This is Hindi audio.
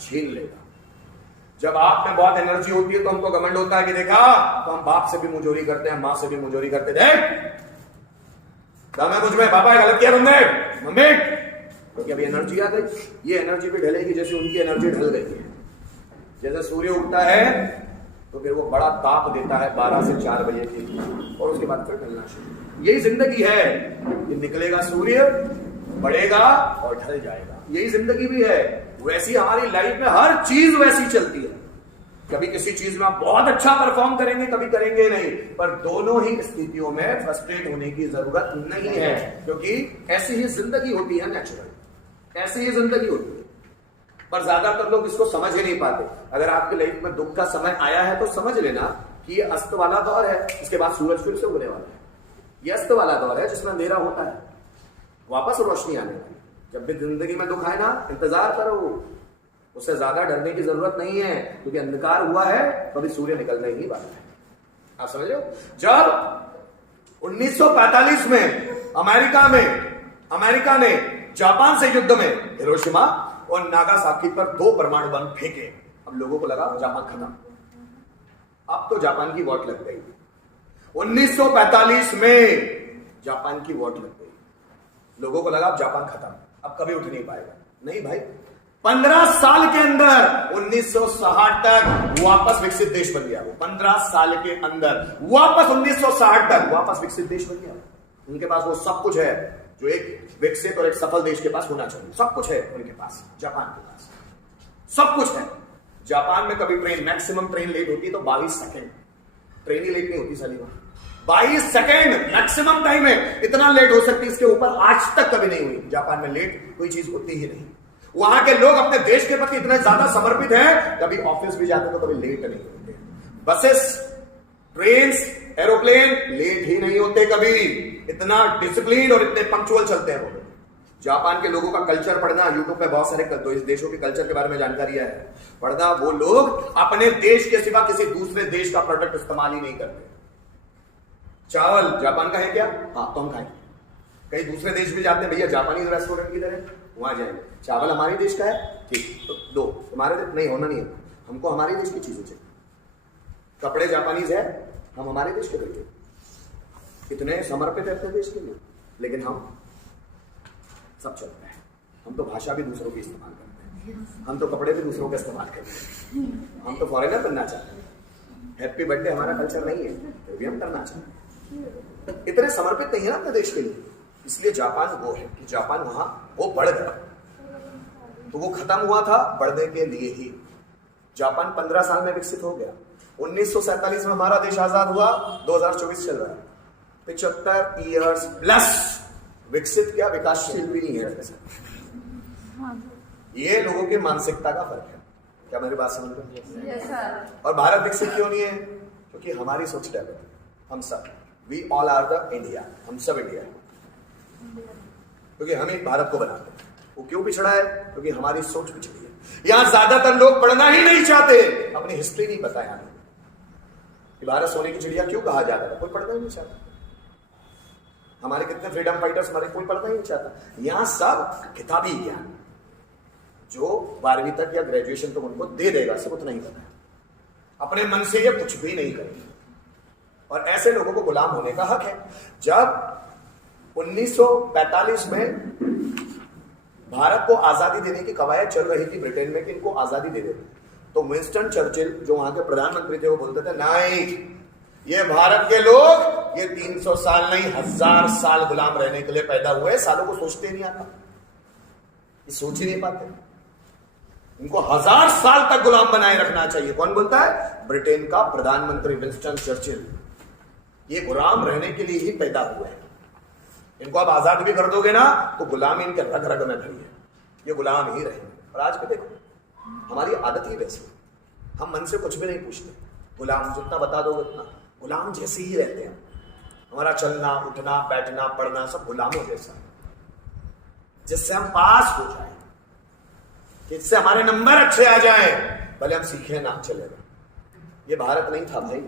छीन लेगा। जब आप में बहुत एनर्जी होती है तो हमको घमंड होता है कि देखा तो हम बाप से भी मुजोरी करते हैं, मां से भी मुजोरी करते थे। मुझ में पापा गलत किया तुमने मम्मी, क्योंकि अभी एनर्जी आ गई। ये एनर्जी भी ढलेगी जैसे उनकी एनर्जी ढल गई है। जैसे सूर्य उगता है तो फिर वो बड़ा ताप देता है 12 से 4 बजे की, और उसके बाद फिर ढलना शुरू। यही जिंदगी है कि निकलेगा सूर्य, बढ़ेगा और ढल जाएगा। यही जिंदगी भी है। वैसी हमारी लाइफ में हर चीज वैसी चलती है। कभी किसी चीज में आप बहुत अच्छा परफॉर्म करेंगे, कभी करेंगे नहीं, पर दोनों ही स्थितियों में फ्रस्ट्रेट होने की जरूरत नहीं है, क्योंकि ऐसी ही जिंदगी होती है, नेचुरल ऐसी ही जिंदगी होती है। पर ज्यादातर लोग इसको समझ ही नहीं पाते। अगर आपके लाइफ में दुख का समय आया है तो समझ लेना कि ये अस्त वाला दौर है, इसके बाद सूरज फिर से उगने वाला है। ये अस्त वाला दौर है जिसमें अंधेरा होता है, वापस रोशनी आने वाली। जब भी जिंदगी में दुख आए ना, इंतजार करो, उससे ज्यादा डरने की जरूरत नहीं है, क्योंकि अंधकार हुआ है तो अभी सूर्य निकलने ही वाला है। आप समझ लो। जब 1945 में अमेरिका ने जापान से युद्ध में हिरोशिमा और नागासाकी पर 2 परमाणु बम फेंके, अब लोगों को लगा जापान खत्म। अब तो जापान की वोट लग गई। 1945 में जापान की वोट लग गई, लोगों को लगा अब जापान खत्म, अब कभी उठ नहीं पाएगा। नहीं भाई, 15 साल के अंदर 1960 तक वापस विकसित देश बन गया। वो 15 साल के अंदर वापस 1960 तक वापस विकसित देश बन गया। उनके पास वो सब कुछ है जो एक विकसित और एक सफल देश के पास होना चाहिए। सब कुछ है उनके पास, जापान के पास सब कुछ है। जापान में कभी ट्रेन, मैक्सिमम ट्रेन लेट होती है तो 22 सेकंड, ट्रेन ही लेट नहीं होती साली। 22 सेकंड मैक्सिमम टाइम है, इतना लेट हो सकती है, इसके ऊपर आज तक कभी नहीं हुई। जापान में लेट कोई चीज होती ही नहीं। वहां के लोग अपने देश के प्रति इतने ज्यादा समर्पित हैं, कभी ऑफिस भी जाते तो कभी लेट नहीं होते। बसेस, ट्रेन्स, एरोप्लेन लेट ही नहीं होते कभी। इतना डिसिप्लिन और इतने पंक्चुअल चलते हैं वो। जापान के लोगों का कल्चर पढ़ना, यूट्यूब पे बहुत सारे तो इस देशों के कल्चर के बारे में जानकारी है पढ़ना। वो लोग अपने देश के सिवा किसी दूसरे देश का प्रोडक्ट इस्तेमाल ही नहीं करते। चावल जापान का है क्या? हाँ, तो हम खाएंगे। कई दूसरे देश भी जाते हैं, भैया जापानी रेस्टोरेंट किधर है, वहां जाएंगे। चावल हमारे देश का है, ठीक तो दो, तुम्हारे नहीं होना नहीं है, हमको हमारे देश की चीजें चाहिए। कपड़े जापानीज है, हम हमारे देश के बैठे, इतने समर्पित है अपने देश के लिए, लेकिन हम सब चलते हैं। हम तो भाषा भी दूसरों की इस्तेमाल करते हैं, हम तो कपड़े भी दूसरों के इस्तेमाल करते हैं, हम तो फॉरेनर बनना चाहते हैं। हैप्पी बर्थडे हमारा कल्चर नहीं है, फिर भी हम करना चाहते हैं। इतने समर्पित नहीं है ना अपने देश के लिए। इसलिए जापान वो है कि जापान वहां वो बढ़ गया, तो वो खत्म हुआ था बढ़ने के लिए ही। जापान 15 साल में विकसित हो गया। 1947 में हमारा देश आजाद हुआ, 2024 चल रहा है, 75 ईयर्स प्लस विकसित क्या, विकासशील भी नहीं है। ये लोगों की मानसिकता का फर्क है। क्या मेरी बात समझ रहे हैं? और भारत विकसित क्यों नहीं है? क्योंकि हमारी सोच डेवलप है। हम सब, we all are the India, हम सब इंडिया है, क्योंकि हम एक भारत को बनाते हैं। वो क्यों पिछड़ा है? क्योंकि हमारी सोच पिछड़ी है। यहां ज्यादातर लोग पढ़ना ही नहीं चाहते, अपनी हिस्ट्री नहीं पता है। कि भारत सोने की चिड़िया क्यों कहा जाता है? कोई पढ़ना ही नहीं चाहता। हमारे कितने फ्रीडम फाइटर्स हमारे, कोई पढ़ना ही नहीं चाहता। यहां सब किताबी ज्ञान, जो 12वीं तक या ग्रेजुएशन तक उनको दे देगा, सब उतना ही पता है। अपने मन से ये कुछ भी नहीं करेंगे, और ऐसे लोगों को गुलाम होने का हक है। जब 1945 में भारत को आजादी देने की कवायद चल रही थी ब्रिटेन में कि इनको आजादी दे देते, तो विंस्टन चर्चिल जो वहां के प्रधानमंत्री थे वो बोलते थे, नहीं, ये भारत के लोग ये 300 साल नहीं 1000 साल गुलाम रहने के लिए पैदा हुए। सालों को सोचते नहीं आता, ये सोच ही नहीं पाते। इनको 1000 साल तक गुलाम बनाए रखना चाहिए। कौन बोलता है? ब्रिटेन का प्रधानमंत्री विंस्टन चर्चिल। ये गुलाम रहने के लिए ही पैदा हुए हैं। इनको आप आजाद भी कर दोगे ना तो गुलामी इनके रग रग में भरी है, ये गुलाम ही रहेंगे। और आज भी देखो हमारी आदत ही वैसी, हम मन से कुछ भी नहीं पूछते, गुलाम जितना बता दो उतना, गुलाम जैसे ही रहते हैं। हमारा चलना, उठना, बैठना, पढ़ना सब गुलामों जैसा, जिससे हम पास हो जाए, जिससे हमारे नंबर अच्छे आ जाए, भले हम सीखे ना चलेगा। ये भारत नहीं था भाई।